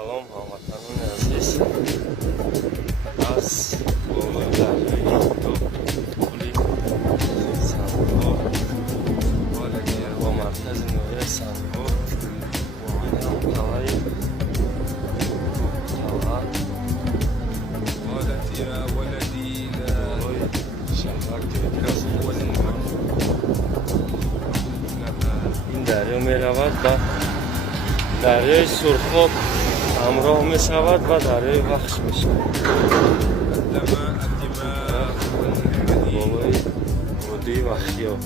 سلام هموطنان عزیز از بالای دریای پلی صندوق با مرکز نوری صندوق معاینه قلعه این دریا می رود و دریای سرخاب همراه می شود و دریای بخش می شود. بالای رودی و خیاب